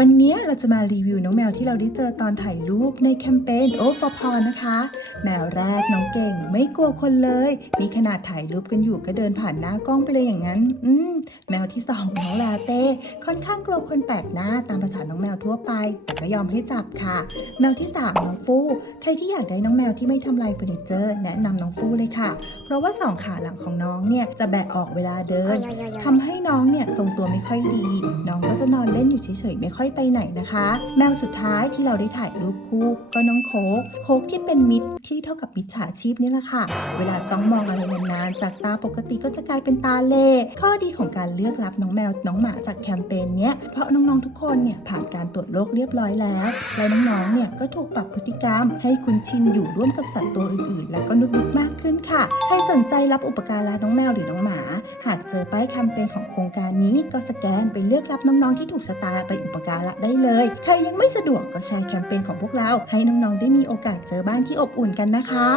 วันนี้เราจะมารีวิวน้องแมวที่เราได้เจอตอนถ่ายรูปในแคมเปญโอฟพอนะคะ แมวแรกน้องเก่งไม่กลัวคนเลย นี่ขนาดถ่ายรูปกันอยู่ก็เดินผ่านหน้ากล้องไปเลยอย่างนั้น อืมแมวที่สองน้องลาเต้ค่อนข้างกลัวคนแปลกหน้าตามภาษาน้องแมวทั่วไป แต่ก็ยอมให้จับค่ะ แมวที่สามน้องฟูใครที่อยากได้น้องแมวที่ไม่ทำลายเฟอร์นิเจอร์ แนะนำน้องฟูเลยค่ะ เพราะว่าสองขาหลังของน้องเนี่ยจะแบะออกเวลาเดินทำให้น้องเนี่ยทรงตัวไม่ค่อยดี น้องก็จะนอนเล่นอยู่เฉยๆไม่ค่อยไปไหนนะคะ แมวสุดท้ายที่เราได้ถ่ายรูปคู่ก็น้องโคกโคกที่เป็นมิตรที่เท่ากับมิจฉาชีพนี่แหละค่ะ เวลาจ้องมองอะไรนานๆ จากตาปกติก็จะกลายเป็นตาเล่ข้อดีของการเลือกรับน้องแมวน้องหมาจากแคมเปญเนี้ยเพราะน้องๆทุกคนเนี่ยผ่านการตรวจโรคเรียบร้อยแล้ว และน้องๆเนี่ยก็ถูกปรับพฤติกรรม ให้คุ้นชินอยู่ร่วมกับสัตว์ตัวอื่นๆ และก็นุกๆมากขึ้นค่ะใครสนใจรับอุปการะน้องแมวหรือน้องหมา หากเจอป้ายแคมเปญของโครงการนี้ก็สแกนไปเลือกรับน้องๆที่ถูกชะตาไปอุปการาระได้เลย ใครยังไม่สะดวกก็แชร์แคมเปญของพวกเรา ให้น้องๆได้มีโอกาสเจอบ้านที่อบอุ่นกันนะคะ